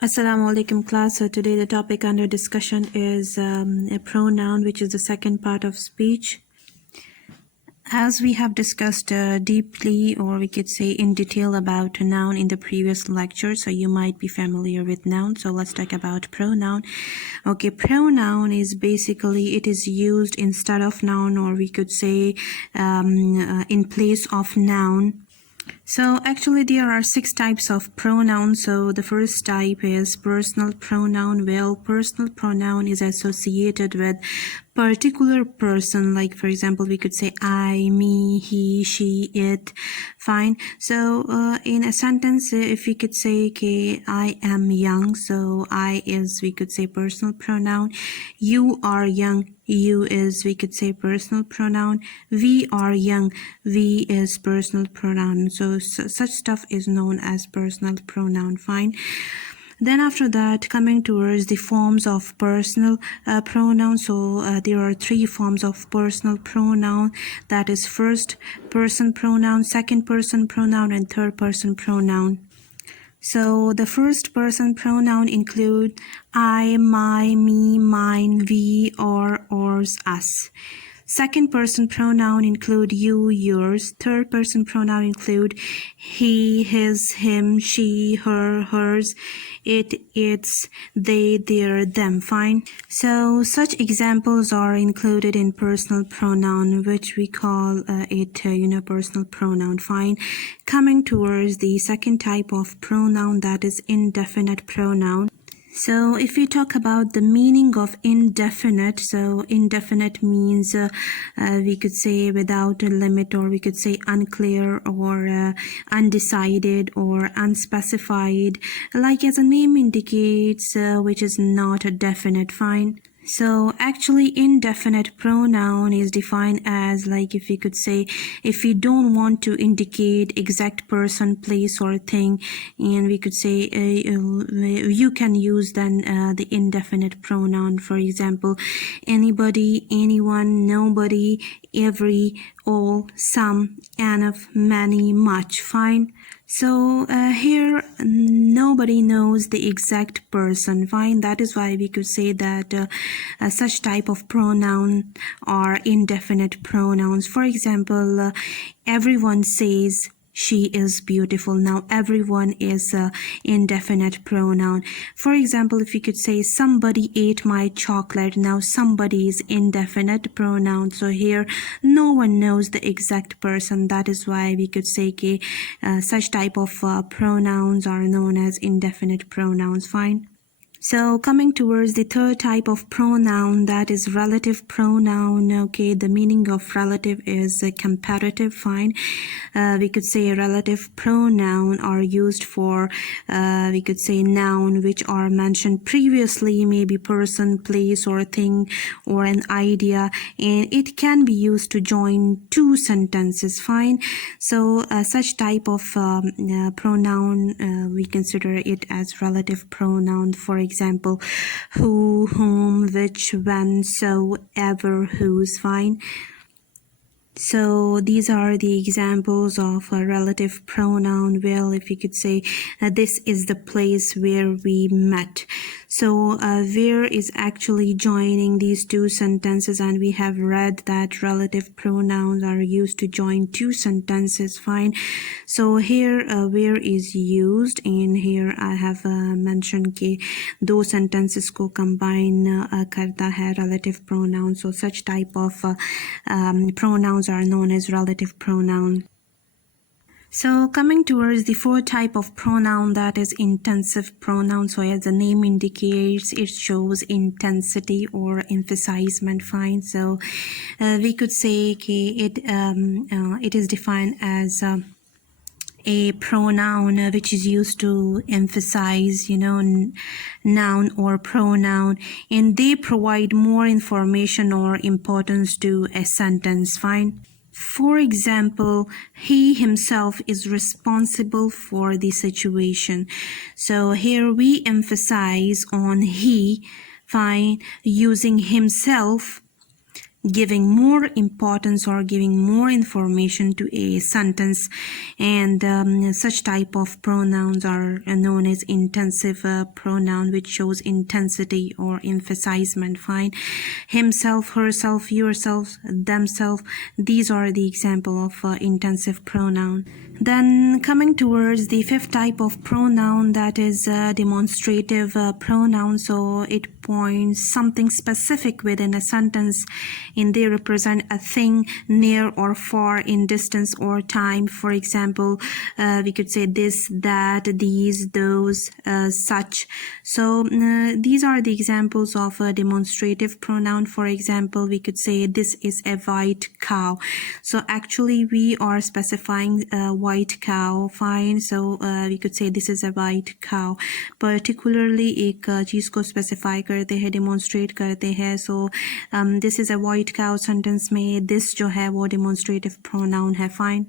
Assalamu alaikum class. So today the topic under discussion is a pronoun, which is the second part of speech. As we have discussed deeply, or we could say in detail, about a noun in the previous lecture, so you might be familiar with noun. So let's talk about pronoun. Okay, pronoun is basically, it is used instead of noun, or we could say in place of noun. So actually there are 6 types of pronouns. So the first type is personal pronoun. Well, personal pronoun is associated with particular person, like for example we could say I, me, he, she, it. Fine. So in a sentence, if we could say, okay, I am young, so I is, we could say, personal pronoun. You are young, you is, we could say, personal pronoun. We are young, we is personal pronoun. So such stuff is known as personal pronoun. Fine. Then after that, coming towards the forms of personal pronoun. So there are 3 forms of personal pronoun. That is first person pronoun, second person pronoun, and third person pronoun. So the first person pronoun include I, my, me, mine, we, or, ours, us. Second person pronoun include you, yours. Third person pronoun include he, his, him, she, her, hers, it, its, they, their, them. Fine. So such examples are included in personal pronoun, which we call it personal pronoun. Fine. Coming towards the second type of pronoun, that is indefinite pronoun. So if we talk about the meaning of indefinite, so indefinite means we could say without a limit, or we could say unclear, or undecided, or unspecified, like as a name indicates, which is not a definite. Fine. So actually indefinite pronoun is defined as, like, if we could say, if we don't want to indicate exact person, place, or thing, and we could say you can use then the indefinite pronoun. For example, anybody, anyone, nobody, every, all, some, enough, many, much. Fine. So here nobody knows the exact person. Fine. That is why we could say that such type of pronoun are indefinite pronouns. For example, everyone says she is beautiful. Now everyone is indefinite pronoun. For example, if you could say somebody ate my chocolate. Now somebody is indefinite pronoun. So here no one knows the exact person. That is why we could say such type of pronouns are known as indefinite pronouns. Fine. So coming towards the third type of pronoun, that is relative pronoun. Okay, the meaning of relative is comparative. Fine. We could say relative pronoun are used for, we could say, noun which are mentioned previously, maybe person, place, or thing, or an idea, and it can be used to join 2 sentences. Fine. So such type of pronoun, we consider it as relative pronoun. For example, who, whom, which, when, so, ever, whose. Fine. So these are the examples of a relative pronoun. Well, if you could say this is the place where we met. So where is actually joining these 2 sentences, and we have read that relative pronouns are used to join 2 sentences. Fine. So here where is used, and here I have mentioned कि 2 sentences को combine करता है relative pronoun. So such type of pronouns are known as relative pronoun. So coming towards the fourth type of pronoun, that is intensive pronoun. So as the name indicates, it shows intensity or emphasizement. Fine. So we could say it is defined as a pronoun which is used to emphasize, noun or pronoun, and they provide more information or importance to a sentence. Fine. For example, he himself is responsible for the situation. So here we emphasize on he. Fine. Using himself giving more importance or giving more information to a sentence, and such type of pronouns are known as intensive pronoun, which shows intensity or emphasizement. Fine. Himself, herself, yourself, themselves, these are the example of intensive pronoun. Then coming towards the fifth type of pronoun, that is demonstrative pronoun. So it points something specific within a sentence, and they represent a thing near or far in distance or time. For example, we could say this, that, these, those, such. So these are the examples of a demonstrative pronoun. For example, we could say this is a white cow. So actually we are specifying white cow. Fine. So we could say this is a white cow. Particularly एक चीज को specify करते हैं, demonstrate करते हैं. So this is a white cow sentence में this जो है वो demonstrative pronoun है. Fine.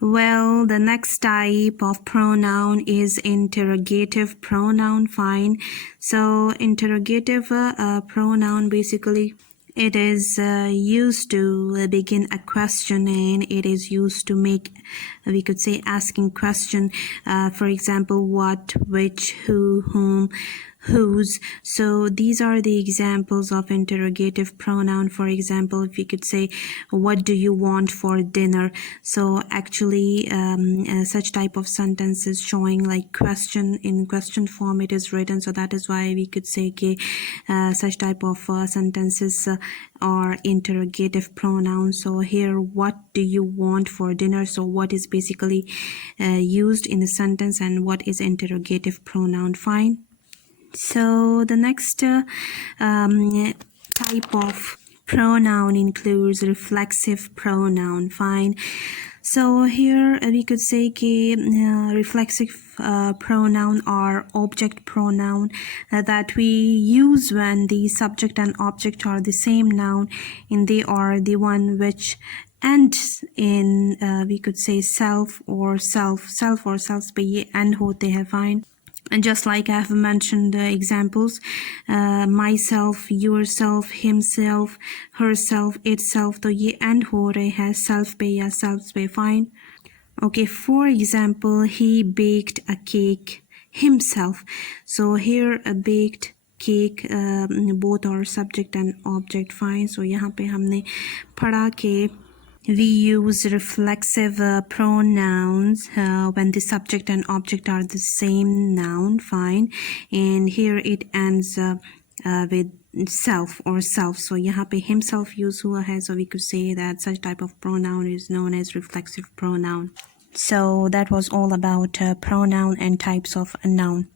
Well, the next type of pronoun is interrogative pronoun. Fine. So interrogative pronoun, basically it is used to begin a question, and it is used to make, we could say, asking question. For example, what, which, who, whom, whose. So these are the examples of interrogative pronoun. For example, if you could say, what do you want for dinner? So actually such type of sentences showing like question, in question form it is written. So that is why we could say such type of sentences are interrogative pronouns. So here, what do you want for dinner? So what is basically used in the sentence, and what is interrogative pronoun. Fine. So the next type of pronoun includes reflexive pronoun. Fine. So here we could say reflexive pronoun are object pronoun that we use when the subject and object are the same noun, and they are the one which ends in we could say self or self or self पे ये end होते हैं. Fine. And just like I have mentioned the examples, myself, yourself, himself, herself, itself, तो ये end हो रहे हैं self पे या selves पे. Fine. Okay, for example, he baked a cake himself. So here a baked cake, both are subject and object. Fine. So यहाँ पे हमने पढ़ा कि we use reflexive pronouns when the subject and object are the same noun. Fine. And here it ends with self or self. So यहाँ पे himself use हुआ है. So we could say that such type of pronoun is known as reflexive pronoun. So that was all about pronoun and types of a noun.